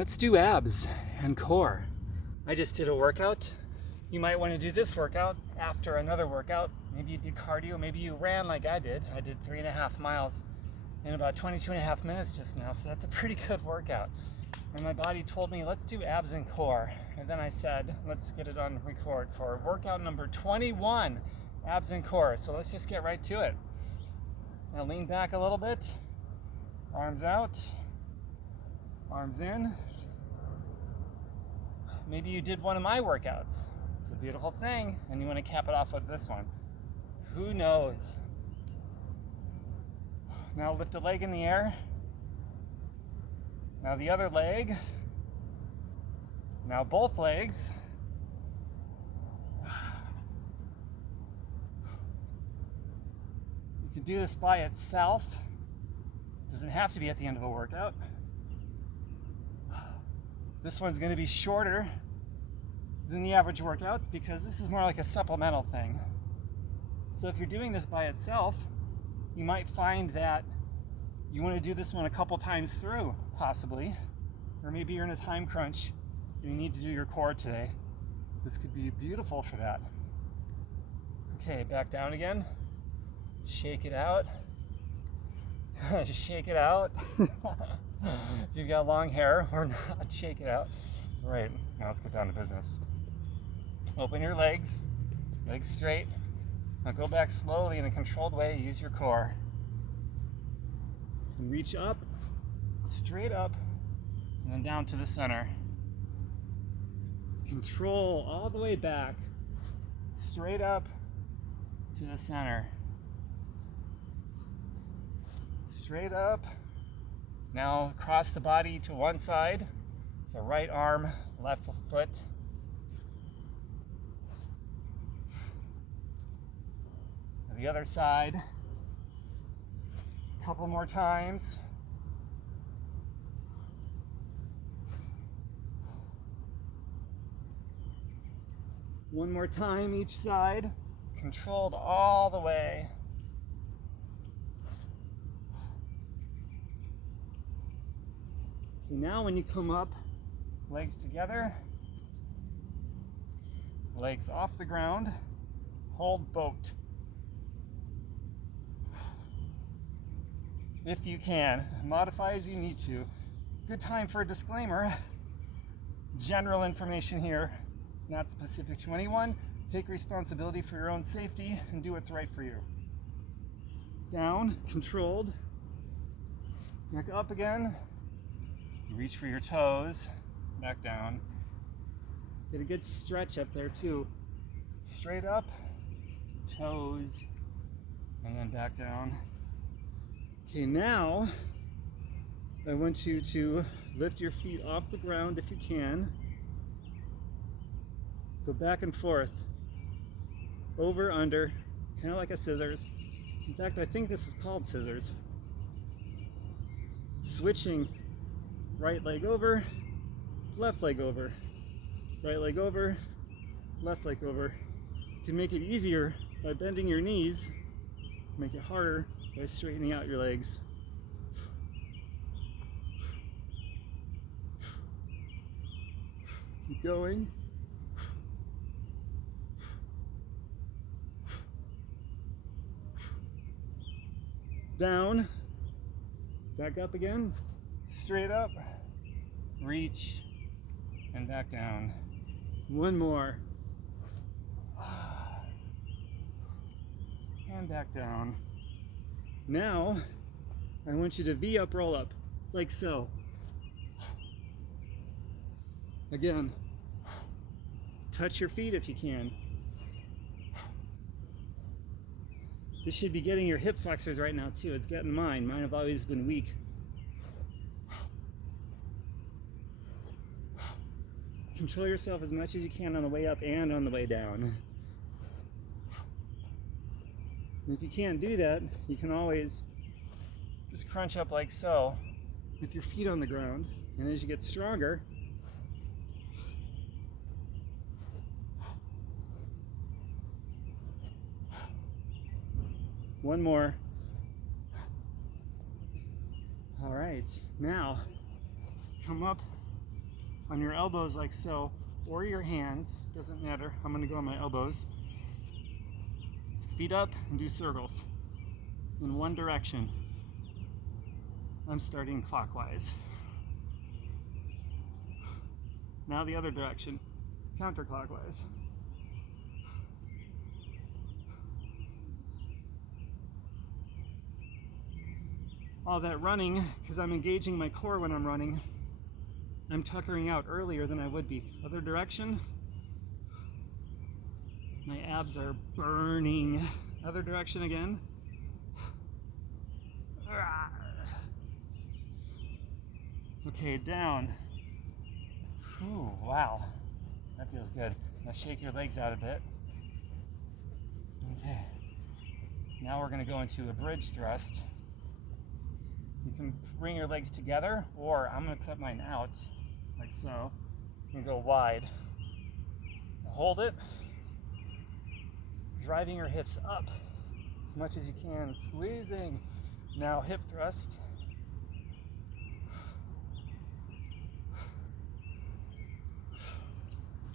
Let's do abs and core. I just did a workout. You might want to do this workout after another workout. Maybe you did cardio, maybe you ran like I did. I did 3.5 miles in about 22.5 minutes just now, so that's a pretty good workout. And my body told me, let's do abs and core. And then I said, let's get it on record for workout number 21, abs and core. So let's just get right to it. Now lean back a little bit, arms out, arms in. Maybe you did one of my workouts. It's a beautiful thing, and you want to cap it off with this one. Who knows? Now lift a leg in the air. Now the other leg. Now both legs. You can do this by itself. Doesn't have to be at the end of a workout. This one's going to be shorter than the average workouts because this is more like a supplemental thing. So if you're doing this by itself, you might find that you want to do this one a couple times through, possibly. Or maybe you're in a time crunch and you need to do your core today. This could be beautiful for that. Okay, back down again. Shake it out. Shake it out. If you've got long hair or not, shake it out. Right, now let's get down to business. Open your legs, legs straight. Now go back slowly in a controlled way, use your core. And reach up, straight up, and then down to the center. Control all the way back, straight up to the center. Straight up. Now cross the body to one side. So right arm, left foot. The other side. A couple more times. One more time each side. Controlled all the way. Okay, now when you come up, legs together, legs off the ground, hold boat. If you can, modify as you need to. Good time for a disclaimer. General information here, not specific to anyone. Take responsibility for your own safety and do what's right for you. Down, controlled. Back up again. Reach for your toes, back down. Get a good stretch up there too. Straight up, toes, and then back down. Okay, now I want you to lift your feet off the ground if you can. Go back and forth, over, under, kind of like a scissors. In fact, I think this is called scissors. Switching. Right leg over, left leg over, right leg over, left leg over. You can make it easier by bending your knees, make it harder by straightening out your legs. Keep going. Down, back up again. Straight up, reach, and back down. One more. And back down. Now, I want you to V up, roll up, like so. Again, touch your feet if you can. This should be getting your hip flexors right now too. It's getting mine. Mine have always been weak. Control yourself as much as you can on the way up and on the way down. And if you can't do that, you can always just crunch up like so with your feet on the ground. And as you get stronger, one more. All right, now come up on your elbows like so, or your hands, doesn't matter. I'm gonna go on my elbows. Feet up and do circles in one direction. I'm starting clockwise. Now the other direction, counterclockwise. All that running, because I'm engaging my core when I'm running, I'm tuckering out earlier than I would be. Other direction. My abs are burning. Other direction again. Okay, down. Whew, wow, that feels good. Now shake your legs out a bit. Okay, now we're gonna go into a bridge thrust. You can bring your legs together, or I'm gonna put mine out, like so, and go wide. Hold it, driving your hips up as much as you can, squeezing. Now hip thrust.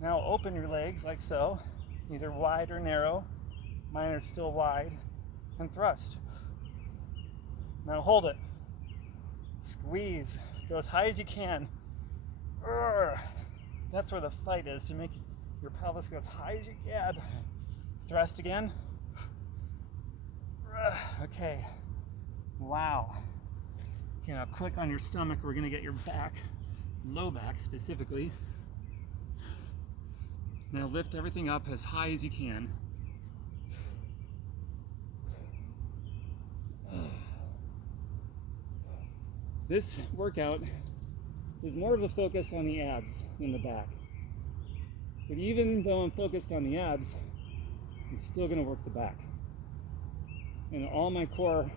Now open your legs like so, either wide or narrow. Mine are still wide, and thrust. Now hold it. Squeeze. Go as high as you can. That's where the fight is, to make your pelvis go as high as you can. Thrust again. Okay. Wow. Okay, now quick on your stomach. We're gonna get your back, low back specifically. Now lift everything up as high as you can. This workout is more of a focus on the abs than the back. But even though I'm focused on the abs, I'm still gonna work the back. In all my core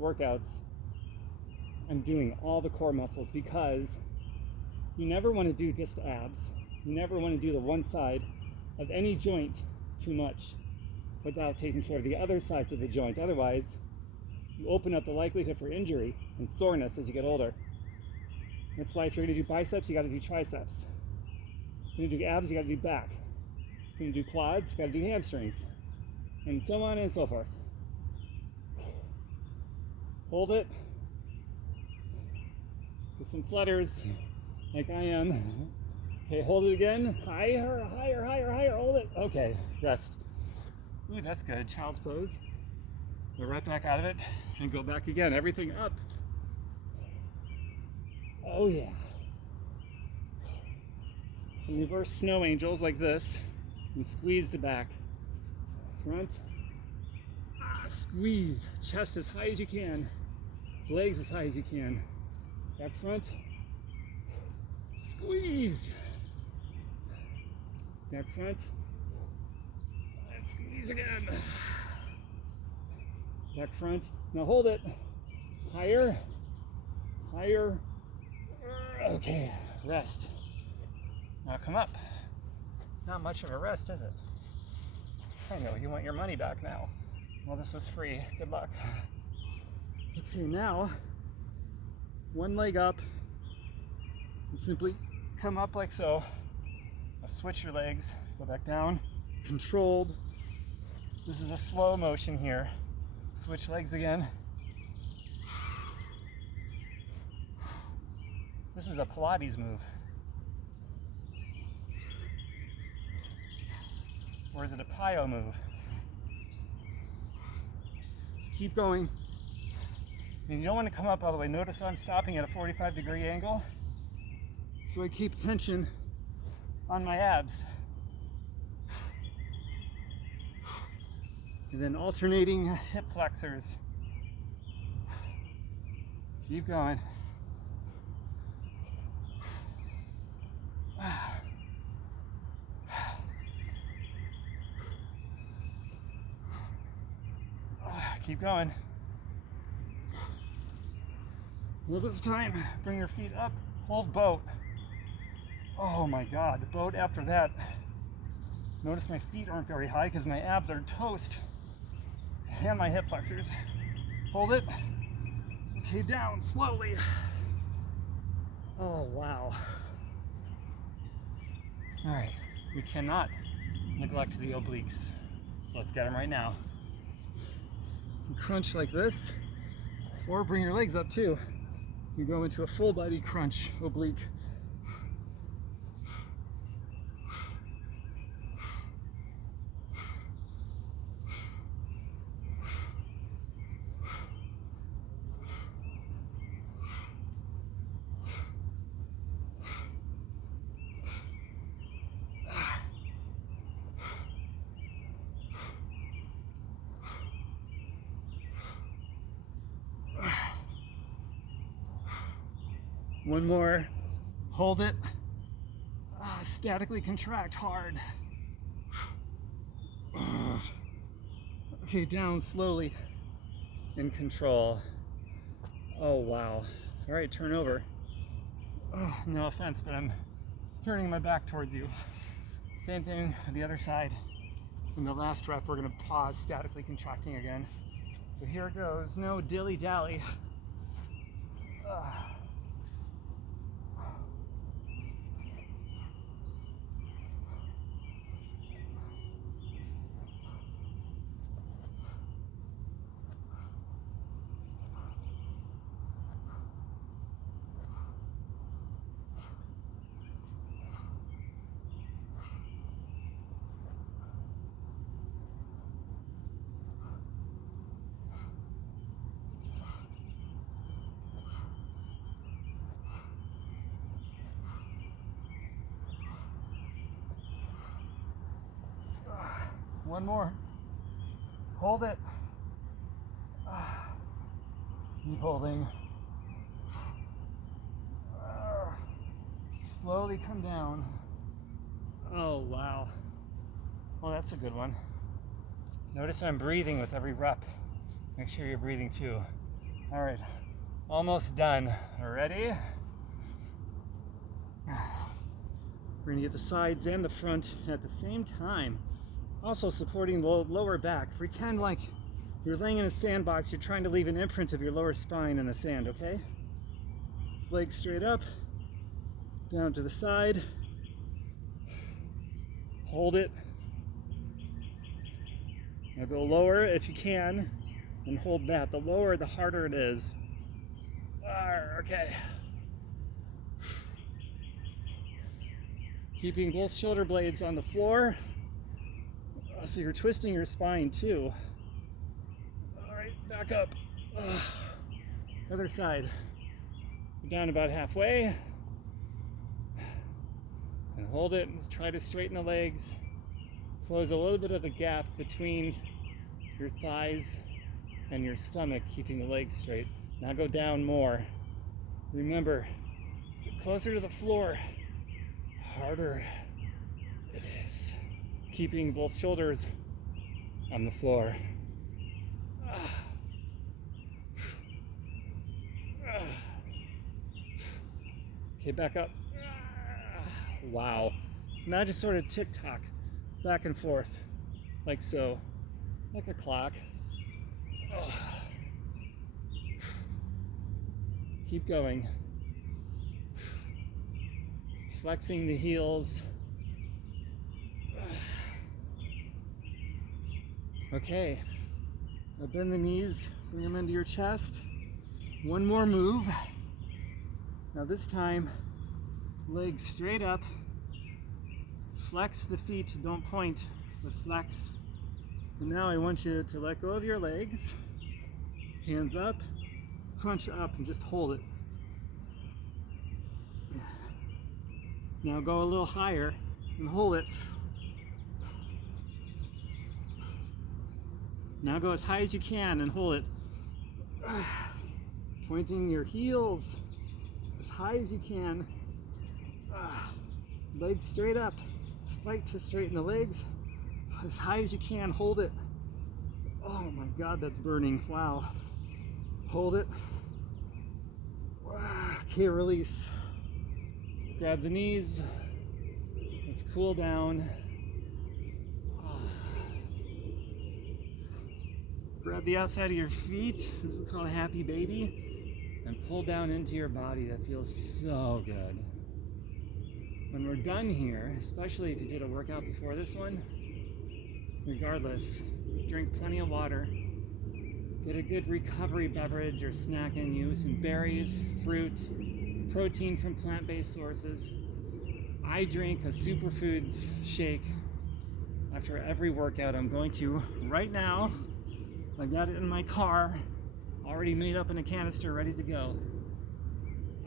workouts, I'm doing all the core muscles, because you never wanna do just abs. You never wanna do the one side of any joint too much without taking care of the other sides of the joint. Otherwise, you open up the likelihood for injury and soreness as you get older. That's why if you're gonna do biceps, you gotta do triceps. If you're gonna do abs, you gotta do back. If you're gonna do quads, you gotta do hamstrings. And so on and so forth. Hold it. Do some flutters, like I am. Okay, hold it again. Higher, higher, higher, higher. Hold it. Okay, rest. Ooh, that's good. Child's pose. Go right back out of it and go back again. Everything up. Oh yeah. Some reverse snow angels like this, and squeeze the back. Front. Squeeze. Chest as high as you can. Legs as high as you can. Back front. Squeeze. Back front. And squeeze again. Back front. Now hold it. Higher. Higher. Okay. Rest. Now come up. Not much of a rest, is it? I know, you want your money back now. Well, this was free. Good luck. Okay, now, one leg up, and simply come up like so. Now switch your legs, go back down, controlled. This is a slow motion here. Switch legs again. This is a Pilates move. Or is it a plyo move? Just keep going. And you don't want to come up all the way. Notice I'm stopping at a 45-degree angle, so I keep tension on my abs. And then alternating hip flexors. Keep going. Keep going. Well, this time, bring your feet up, hold boat. Oh my God, boat after that. Notice my feet aren't very high because my abs are toast. And my hip flexors. Hold it. Okay, down slowly. Oh, wow. All right, we cannot neglect the obliques. So let's get them right now. You crunch like this, or bring your legs up too. You go into a full body crunch, oblique. One more. Hold it. Statically contract hard. Okay, down slowly. In control. Oh, wow. All right, turn over. Oh, no offense, but I'm turning my back towards you. Same thing on the other side. In the last rep, we're gonna pause, statically contracting again. So here it goes. No dilly-dally. One more. Hold it. Keep holding. Slowly come down. Oh, wow. Well, that's a good one. Notice I'm breathing with every rep. Make sure you're breathing too. All right, almost done. Ready? We're gonna get the sides and the front at the same time. Also supporting the lower back. Pretend like you're laying in a sandbox, you're trying to leave an imprint of your lower spine in the sand, okay? Legs straight up, down to the side. Hold it. Now go lower if you can, and hold that. The lower, the harder it is. Okay. Keeping both shoulder blades on the floor. So you're twisting your spine too. All right, back up. Other side. Down about halfway. And hold it and try to straighten the legs. Close a little bit of the gap between your thighs and your stomach, keeping the legs straight. Now go down more. Remember, get closer to the floor, harder it is. Keeping both shoulders on the floor. Okay, back up. Wow. Now just sort of tick-tock, back and forth, like so, like a clock. Keep going. Flexing the heels. Okay, now bend the knees, bring them into your chest. One more move. Now this time, legs straight up. Flex the feet, don't point, but flex. And now I want you to let go of your legs. Hands up, crunch up, and just hold it. Now go a little higher and hold it. Now go as high as you can and hold it. Pointing your heels as high as you can. Legs straight up. Fight to straighten the legs as high as you can. Hold it. Oh my God, that's burning. Wow. Hold it. Okay, release. Grab the knees. Let's cool down. Grab the outside of your feet. This is called a happy baby. And pull down into your body. That feels so good. when we're done here, especially if you did a workout before this one, regardless, drink plenty of water, get a good recovery beverage or snack in you, some berries, fruit, protein from plant-based sources. I drink a Superfoods shake after every workout. I'm going to right now. I've got it in my car, already made up in a canister, ready to go.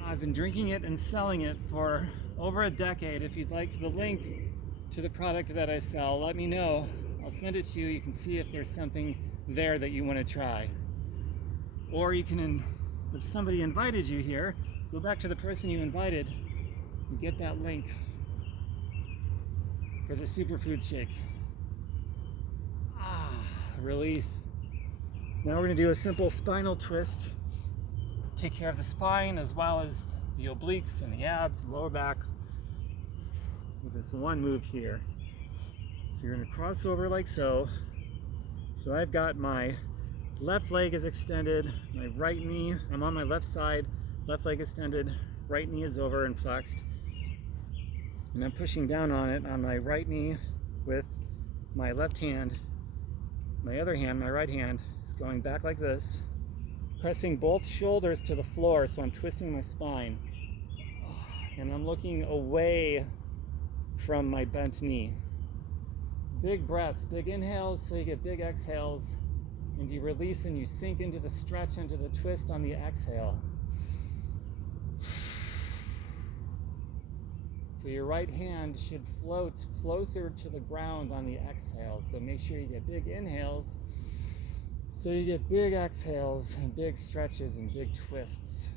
I've been drinking it and selling it for over a decade. If you'd like the link to the product that I sell, let me know. I'll send it to you. You can see if there's something there that you want to try. Or you can, if somebody invited you here, go back to the person you invited and get that link for the Superfoods shake. Release. Now we're going to do a simple spinal twist. Take care of the spine as well as the obliques and the abs, lower back with this one move here. So you're going to cross over like so. So I've got my left leg is extended, my right knee, I'm on my left side, left leg extended, right knee is over and flexed. And I'm pushing down on it on my right knee with my left hand. My other hand, my right hand, is going back like this, pressing both shoulders to the floor, so I'm twisting my spine. And I'm looking away from my bent knee. Big breaths, big inhales, so you get big exhales, and you release and you sink into the stretch, into the twist on the exhale. So your right hand should float closer to the ground on the exhale. So make sure you get big inhales. So you get big exhales and big stretches and big twists.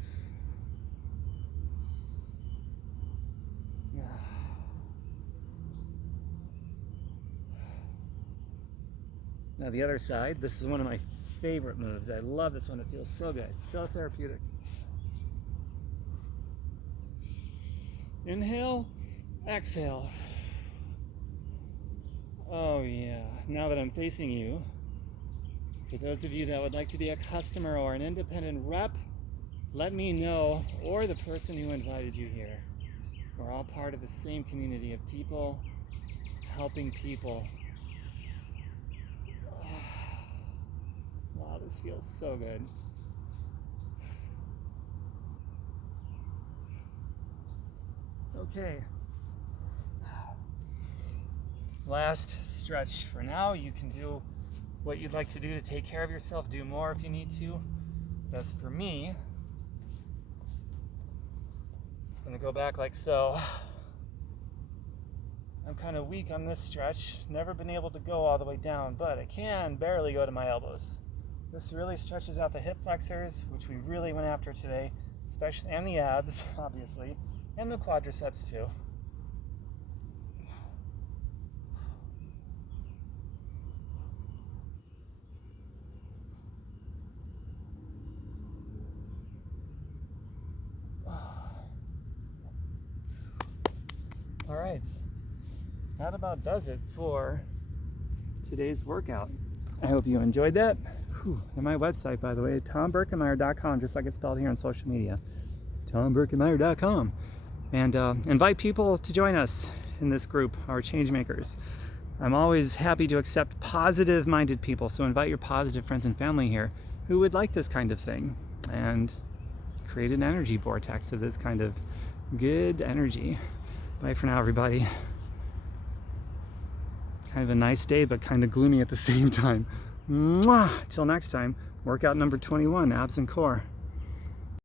Now the other side, this is one of my favorite moves. I love this one. It feels so good, so therapeutic. Inhale, exhale. Oh yeah, now that I'm facing you, for those of you that would like to be a customer or an independent rep, let me know, or the person who invited you here. We're all part of the same community of people helping people. Wow, this feels so good. Okay. Last stretch for now. You can do what you'd like to do to take care of yourself. Do more if you need to. That's for me. It's gonna go back like so. I'm kind of weak on this stretch. Never been able to go all the way down, but I can barely go to my elbows. This really stretches out the hip flexors, which we really went after today, especially, and the abs, obviously, and the quadriceps too. All right, that about does it for today's workout. I hope you enjoyed that. And my website, by the way, tomberkemeyer.com, just like it's spelled here on social media, tomberkemeyer.com. And invite people to join us in this group, our change makers. I'm always happy to accept positive-minded people, so invite your positive friends and family here who would like this kind of thing and create an energy vortex of this kind of good energy. Bye for now, everybody. Kind of a nice day, but kind of gloomy at the same time. Mwah! Till next time, workout number 21, abs and core.